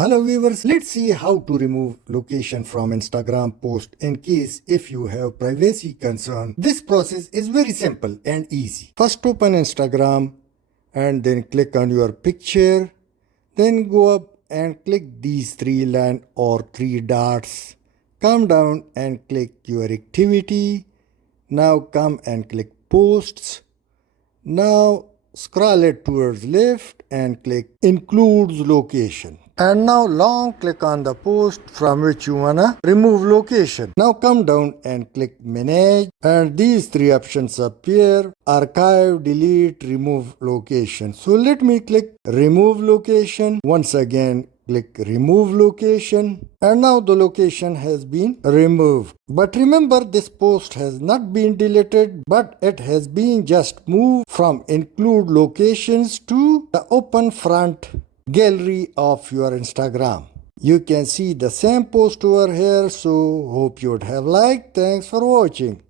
Hello viewers, let's see how to remove location from Instagram post in case if you have privacy concern. This process is very simple and easy. First open Instagram and then click on your picture. Then go up and click these three line or three dots. Come down and click your activity. Now come and click posts. Now scroll it towards left and click includes location. And now long click on the post from which you wanna remove location. Now come down and click manage and these three options appear: archive, delete, remove location. So let me click remove location. Once again click remove location and now the location has been removed. But remember, this post has not been deleted, but it has been just moved from include locations to the open front gallery of your Instagram. You can see the same post over here, so hope you would have liked. Thanks for watching.